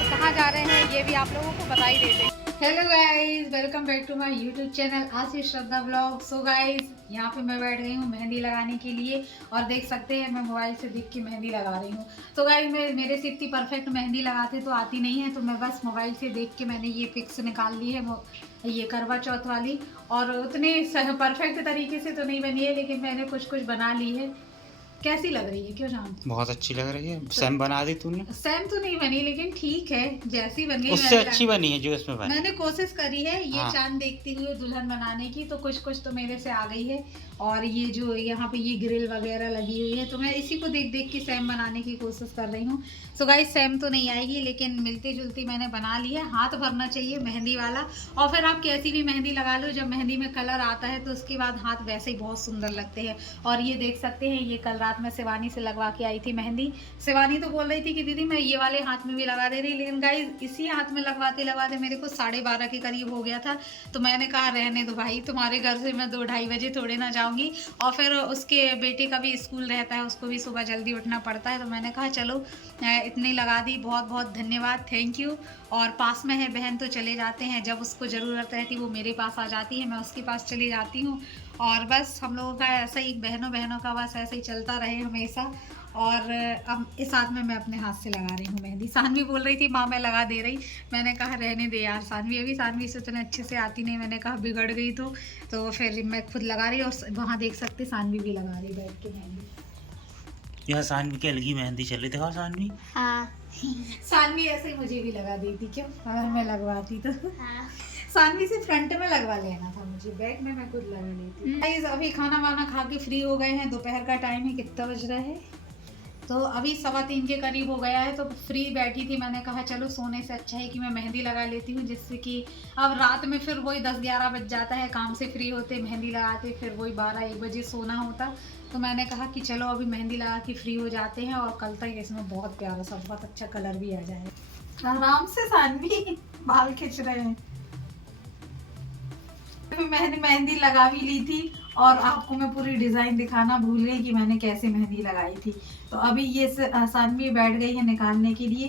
और कहाँ जा रहे हैं ये भी आप लोगों को बता ही देते हैं। Hello guys, welcome back to my YouTube channel Ashish Shraddha blog. So guys, यहाँ पे मैं बैठ गई हूँ मेहंदी लगाने के लिए और देख सकते हैं मैं मोबाइल से देख के मेहंदी लगा रही हूँ। तो गाइस, मेरे से इतनी परफेक्ट मेहंदी लगाते तो आती नहीं है, तो मैं बस मोबाइल से देख के मैंने ये पिक्स निकाल ली है, वो ये करवा चौथ वाली। और उतनी परफेक्ट तरीके से तो नहीं बनी है, लेकिन मैंने कुछ बना ली है। कैसी लग रही है, क्यों जान? बहुत अच्छी लग रही है। सेम बना दी तूने? सेम तो नहीं बनी, लेकिन ठीक है, जैसी बनी उससे अच्छी बनी है जो इसमें बनी। मैंने कोशिश करी है ये हाँ। चांद देखते हुए दुल्हन बनाने की, तो कुछ तो मेरे से आ गई है। और ये जो यहाँ पे ये ग्रिल वगैरह लगी हुई है, तो मैं इसी को देख देख के सेम बनाने की कोशिश कर रही हूँ। सो गाइस, सेम तो नहीं आएगी, लेकिन मिलती जुलती मैंने बना ली है। हाथ भरना चाहिए मेहंदी वाला, और फिर आप कैसी भी मेहंदी लगा लो, जब मेहंदी में कलर आता है तो उसके बाद हाथ वैसे ही बहुत सुंदर लगते हैं। और ये देख सकते हैं, ये कल रात में शिवानी से लगवा के आई थी मेहंदी। शिवानी तो बोल रही थी कि दीदी मैं ये वाले हाथ में भी लगा दे रही, लेकिन गाइस इसी हाथ में लगवाते लगवाते मेरे को 12:30 के करीब हो गया था। तो मैंने कहा रहने दो भाई, तुम्हारे घर से मैं 2-2:30 बजे थोड़े ना जाऊंगी, और फिर उसके बेटे का भी स्कूल रहता है, उसको भी सुबह जल्दी उठना पड़ता है। तो मैंने कहा चलो इतनी लगा दी, बहुत बहुत धन्यवाद, थैंक यू। और पास में है बहन तो चले जाते हैं, जब उसको ज़रूरत रहती वो मेरे पास आ जाती है, मैं उसके पास चली जाती हूँ। और बस हम लोगों का ऐसा ही बहनों का बस ऐसे ही चलता रहे हमेशा। और अब इस हाथ में मैं अपने हाथ से लगा रही हूँ मेहंदी। सानवी बोल रही थी माँ मैं लगा दे रही, मैंने कहा रहने दे यार सानवी, अभी सानवी से उतने अच्छे से आती नहीं, मैंने कहा बिगड़ गई तो फिर मैं खुद लगा रही। और वहाँ देख सकते सानवी भी लगा रही बैठ के मेहंदी। यहाँ सानवी की अलग ही मेहंदी चल रही, देखा सानवी? हाँ सानवी ऐसे ही मुझे भी लगा देती, क्यों अगर मैं लगवाती तो। हाँ। सानवी से फ्रंट में लगवा लेना था मुझे, बैक में मैं खुद लगा लेती। गाइस, अभी खाना वाना खा के फ्री हो गए हैं, दोपहर का टाइम है, कितना बज रहा है? तो अभी 2:15 के करीब हो गया है। तो फ्री बैठी थी, मैंने कहा चलो सोने से अच्छा है कि मैं मेहंदी लगा लेती हूँ, जिससे कि अब रात में फिर वही 10-11 बज जाता है काम से फ्री होते मेहंदी लगाते, फिर वही 12-1 बजे सोना होता। तो मैंने कहा कि चलो अभी मेहंदी लगा के फ्री हो जाते हैं, और कल तक इसमें बहुत प्यारा सा बहुत अच्छा कलर भी आ जाए। आराम से सानवी बाल खींच रहे हैं। मैंने मेहंदी लगा भी ली थी, और आपको मैं पूरी डिजाइन दिखाना भूल गई कि मैंने कैसे मेहंदी लगाई थी। तो अभी ये सानवी बैठ गई है निकालने के लिए,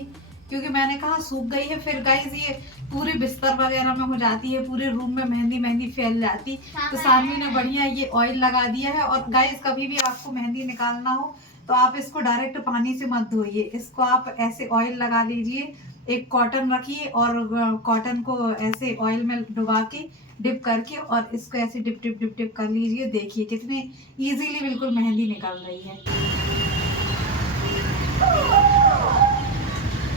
क्योंकि मैंने कहा सूख गई है, फिर गाइस ये पूरे बिस्तर वगैरह में हो जाती है, पूरे रूम में मेहंदी फैल जाती। तो सानवी ने बढ़िया ये ऑयल लगा दिया है। और गाइस, कभी भी आपको मेहंदी निकालना हो तो आप इसको डायरेक्ट पानी से मत धोइए, इसको आप ऐसे ऑयल लगा लीजिए। एक कॉटन रखिए और कॉटन को ऐसे ऑयल में डुबा के डिप करके, और इसको ऐसे डिप डिप डिप डिप कर लीजिए। देखिए कितने इजीली बिल्कुल मेहंदी निकल रही है।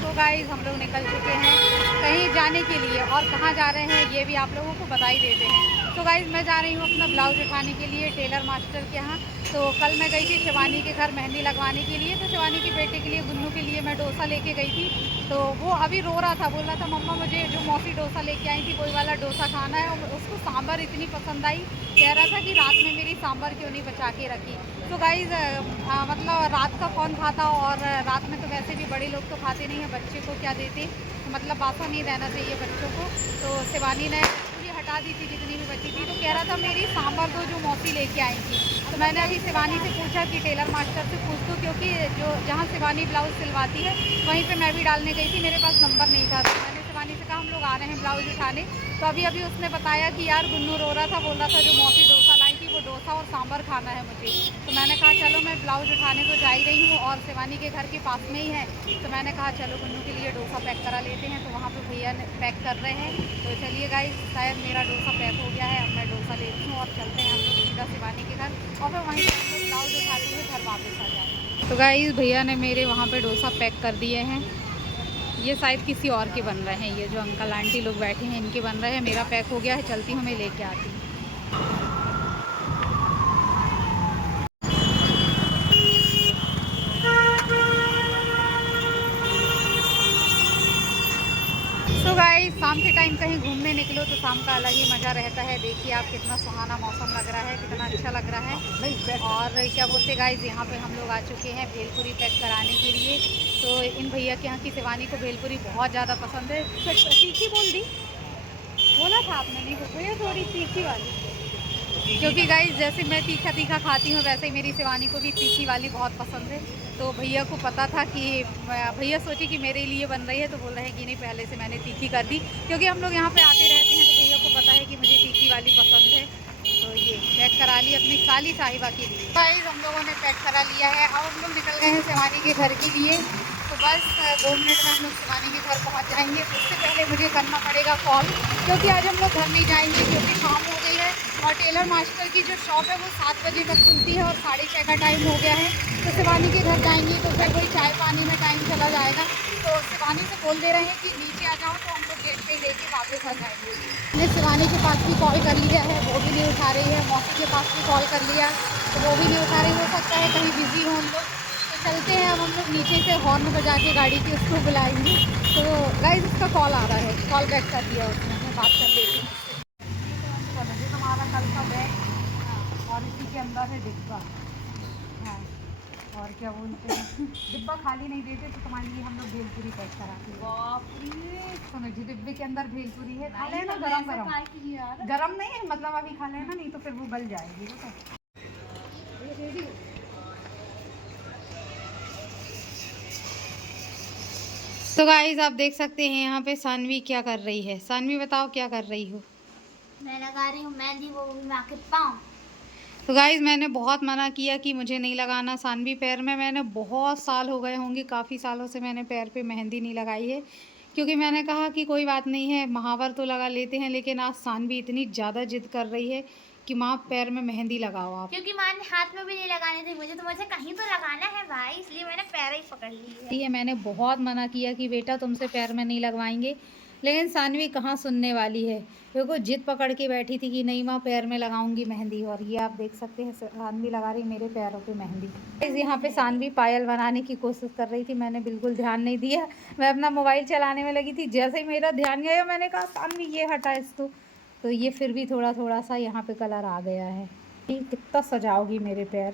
तो गाइस, हम लोग निकल चुके हैं कहीं जाने के लिए, और कहाँ जा रहे हैं ये भी आप लोगों को बता ही देते हैं। तो गाइस, मैं जा रही हूँ अपना ब्लाउज उठाने के लिए टेलर मास्टर के यहाँ। तो कल मैं गई थी शिवानी के घर मेहंदी लगवाने के लिए, तो शिवानी के बेटे के लिए गुन्नू के लिए मैं डोसा लेके गई थी। तो वो अभी रो रहा था, बोल रहा था मम्मा मुझे जो मौसी डोसा लेके आई थी वही वाला डोसा खाना है। और उसको सांभर इतनी पसंद आई, कह रहा था कि रात में मेरी सांभर क्यों नहीं बचा के रखी। तो गाइस, मतलब रात का कौन खाता, और रात में तो वैसे भी बड़े लोग तो खाते नहीं हैं, बच्चे को क्या देते, तो मतलब बासा नहीं रहना चाहिए बच्चों को। तो शिवानी ने पूरी हटा दी थी जितनी भी बची थी, तो कह रहा था मेरी सांभर दो जो मौसी लेके आई थी। तो मैंने अभी शिवानी से पूछा कि टेलर मास्टर से पूछ दूँ, क्योंकि जो जहाँ शिवानी ब्लाउज सिलवाती है वहीं पे मैं भी डालने गई थी, मेरे पास नंबर नहीं था। तो मैंने शिवानी से कहा हम लोग आ रहे हैं ब्लाउज उठाने। तो अभी उसने बताया कि यार गुन्नू रो रहा था, बोल रहा था जो मौसी डोसा लाई थी वो डोसा और सांभर खाना है मुझे। तो मैंने कहा चलो मैं ब्लाउज उठाने तो जा ही रही हूँ, और शिवानी के घर के पास में ही है। तो मैंने कहा चलो गुन्नू के लिए डोसा पैक करा लेते हैं। तो वहाँ पे भैया ने पैक कर रहे हैं। तो चलिए गाइस, शायद मेरा डोसा पैक हो गया है, अब मैं डोसा लेती हूँ और चलते हैं हम लोग सीधा शिवानी के घर, और फिर वहीं से हम लोग ब्लाउज उठाते हुए घर वापस आ जाएंगे। तो गाइस, भैया ने मेरे वहाँ पे डोसा पैक कर दिए हैं। ये शायद किसी और के बन रहे हैं, ये जो अंकल आंटी लोग बैठे हैं इनके बन रहे हैं। मेरा पैक हो गया है, चलती हूँ मैं लेके आती हूँ। तो गाइस, शाम के टाइम कहीं घूमने निकलो तो शाम का अलग ही मज़ा रहता है। देखिए आप कितना सुहाना मौसम लग रहा है, कितना अच्छा लग रहा है। और क्या बोलते गाइस, यहाँ पे हम लोग आ चुके हैं भेलपुरी पैक कराने के लिए। तो इन भैया के यहाँ की शिवानी को भेलपुरी बहुत ज़्यादा पसंद है। तीखी बोल दी, बोला था आपने नहीं भैया, थोड़ी तीखी वाली। क्योंकि गाइस जैसे मैं तीखा तीखा खाती हूँ वैसे ही मेरी शिवानी को भी तीखी वाली बहुत पसंद है। तो भैया को पता था कि भैया सोचे कि मेरे लिए बन रही है, तो बोल रहे हैं कि नहीं पहले से मैंने तीखी कर दी, क्योंकि हम लोग यहाँ पे आते रहते हैं तो भैया को पता है कि मुझे तीखी वाली पसंद है। तो ये पैक करा ली अपनी साली साहिबा के लिए। गाइस हम लोगों ने पैक करा लिया है और हम लोग निकल गए हैं शिवानी के घर के लिए। तो बस 2 मिनट में हम लोग शिवानी के घर पहुँच जाएंगे। उससे पहले मुझे करना पड़ेगा कॉल, क्योंकि आज हम लोग घर नहीं जाएंगे क्योंकि शाम हो गई है और टेलर मास्टर की जो शॉप है वो 7 बजे तक खुलती है और 6:30 का टाइम हो गया है। तो शिवानी के घर जाएंगे तो फिर वही चाय पानी में टाइम चला जाएगा। तो शिवानी से बोल दे रहे हैं कि नीचे आ जाओ, तो हम लोग गेट पे ही लेके वापस आ जाएंगे। मैंने शिवानी के पास भी कॉल कर लिया है, वो भी नहीं उठा रही है। मौसी के पास भी कॉल कर लिया तो वो भी नहीं उठा रही। हो सकता है कहीं बिजी हो हम लोग। तो चलते हैं अब हम लोग नीचे से हॉर्न बजा के गाड़ी की उसको बुलाएंगे। तो गाइस उसका कॉल आ रहा है, कॉल बैक कर दिया उसने, मैं बात कर लेती हूँ उससे। ये तुम्हारा कल का बैग और इसी के अंदर है डिब्बा। हाँ और क्या बोलते हैं, डिब्बा खाली नहीं देते तो तुम्हारे लिए हम लोग भेलपुरी पैक कराते हैं। बाप रे, सुनो जी डिब्बे के अंदर भेलपुरी है, खा लेना गरम गरम। गरम नहीं है मतलब अभी खा लेना, नहीं तो फिर वो गल जाएगी। तो गाइस आप देख सकते हैं यहाँ पे सानवी क्या कर रही है। सानवी बताओ क्या कर रही हो। मैं लगा रही हूँ मेहंदी, वो भी मैं आके पाऊँ। तो गाइस मैंने बहुत मना किया कि मुझे नहीं लगाना सानवी पैर में। मैंने बहुत साल हो गए होंगे, काफ़ी सालों से मैंने पैर पे मेहंदी नहीं लगाई है, क्योंकि मैंने कहा कि कोई बात नहीं है महावर तो लगा लेते हैं। लेकिन आज सानवी इतनी ज़्यादा जिद कर रही है कि माँ पैर में मेहंदी लगाओ आप। क्योंकि माँ ने हाथ में भी नहीं लगाने दी मुझे, तो मुझे कहीं तो लगाना है भाई, इसलिए मैंने पैर ही पकड़ ली है। मैंने बहुत मना किया कि बेटा तुमसे पैर में नहीं लगवाएंगे, लेकिन सानवी कहाँ सुनने वाली है। देखो जिद पकड़ के बैठी थी कि नहीं माँ पैर में लगाऊंगी मेहंदी। और ये आप देख सकते हैं सानवी लगा रही मेरे पैरों पे मेहंदी। यहाँ पे सानवी पायल बनाने की कोशिश कर रही थी, मैंने बिल्कुल ध्यान नहीं दिया। मैं अपना मोबाइल चलाने में लगी थी, जैसे ही मेरा ध्यान गया मैंने कहा सानवी ये हटा इसको। तो ये फिर भी थोड़ा थोड़ा सा यहाँ पे कलर आ गया है। कितना सजाओगी मेरे पैर।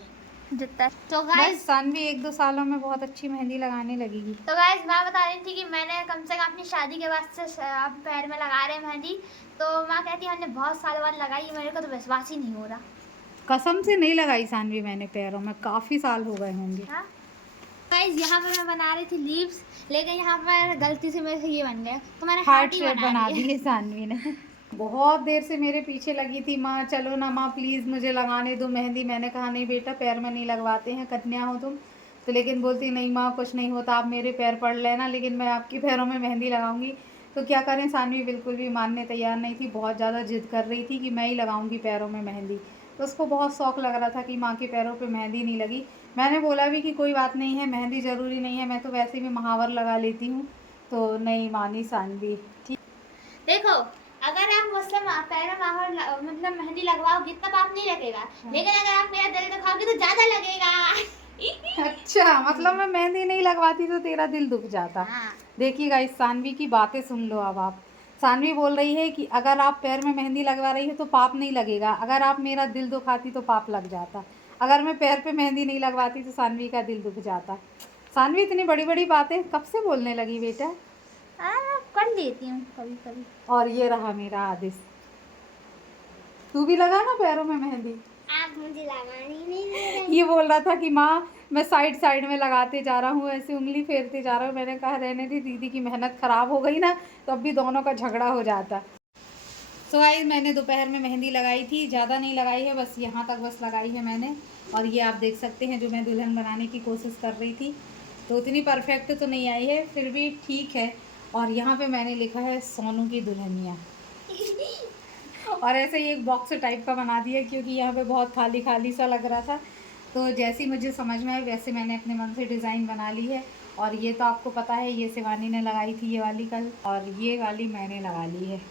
जितना तो बस गाइस, सानवी 1-2 सालों में बहुत अच्छी मेहंदी लगाने लगेगी। तो गाइस मैं बता रही थी कि मैंने कम से कम अपनी शादी के बाद से आप पैर में लगा रहे हैं मेहंदी। तो माँ कहती है हमने बहुत साल बाद लगाई, मेरे को तो विश्वास ही नहीं हो रहा। कसम से नहीं लगाई सानवी मैंने पैरों में, काफ़ी साल हो गए होंगे। हाँ गाइस यहाँ पर मैं बना रही थी लीव्स, लेकिन यहाँ पर गलती से मेरे से ये बन गया, तो मैंने हार्ट ही शेप बना दी दिया। है सानवी ने। बहुत देर से मेरे पीछे लगी थी, माँ चलो ना माँ प्लीज़ मुझे लगाने दो मेहंदी। मैंने कहा नहीं बेटा पैर में नहीं लगवाते हैं, कन्या हो तुम। तो लेकिन बोलती नहीं माँ कुछ नहीं होता, आप मेरे पैर पड़ लेना, लेकिन मैं आपके पैरों में मेहंदी लगाऊंगी। तो क्या करें, सानवी बिल्कुल भी मानने तैयार नहीं थी, बहुत ज़्यादा जिद कर रही थी कि मैं ही लगाऊंगी पैरों में मेहंदी। तो उसको बहुत शौक लग रहा था कि माँ के पैरों पे मेहंदी नहीं लगी। मैंने बोला भी कि कोई बात नहीं है, मेहंदी ज़रूरी नहीं है, मैं तो वैसे भी महावर लगा लेती हूँ। तो नहीं मानी सानवी। ठीक देखो अगर आप मुझसे पैर में महावर मतलब मेहंदी लगवाओगे तब आप नहीं लगेगा, लेकिन अगर आप मेरा दिल दिखाओगे तो ज्यादा लगेगा। अच्छा मतलब मैं मेहंदी नहीं लगवाती तो तेरा दिल दुख जाता। हाँ। देखिए गाइस सानवी की बातें सुन लो अब आप। सानवी बोल रही है कि अगर आप पैर में मेहंदी लगवा रही हो तो पाप नहीं लगेगा, अगर आप मेरा दिल दुखाती तो पाप लग जाता। अगर मैं पैर पे मेहंदी नहीं लगवाती तो सानवी का दिल दुख जाता। सानवी इतनी बड़ी बड़ी बातें कब से बोलने लगी बेटा। कर लेती हूँ कभी कभी। और ये रहा मेरा आदेश, तू भी लगा ना पैरों में मेहंदी। आप मुझे लगानी नहीं दे रहे। ये बोल रहा था कि माँ मैं साइड साइड में लगाते जा रहा हूँ, ऐसे उंगली फेरते जा रहा हूँ। मैंने कहा रहने दी, दीदी की मेहनत ख़राब हो गई ना तो अब भी दोनों का झगड़ा हो जाता। सो गाइस मैंने दोपहर में मेहंदी लगाई थी, ज़्यादा नहीं लगाई है, बस यहाँ तक बस लगाई है मैंने। और ये आप देख सकते हैं जो मैं दुल्हन बनाने की कोशिश कर रही थी, तो उतनी परफेक्ट तो नहीं आई है, फिर भी ठीक है। और यहाँ पे मैंने लिखा है सोनू की दुल्हनिया। और ऐसे ही एक बॉक्स टाइप का बना दिया क्योंकि यहाँ पे बहुत खाली खाली सा लग रहा था। तो जैसी मुझे समझ में आए वैसे मैंने अपने मन से डिज़ाइन बना ली है। और ये तो आपको पता है, ये शिवानी ने लगाई थी ये वाली कल, और ये वाली मैंने लगा ली है।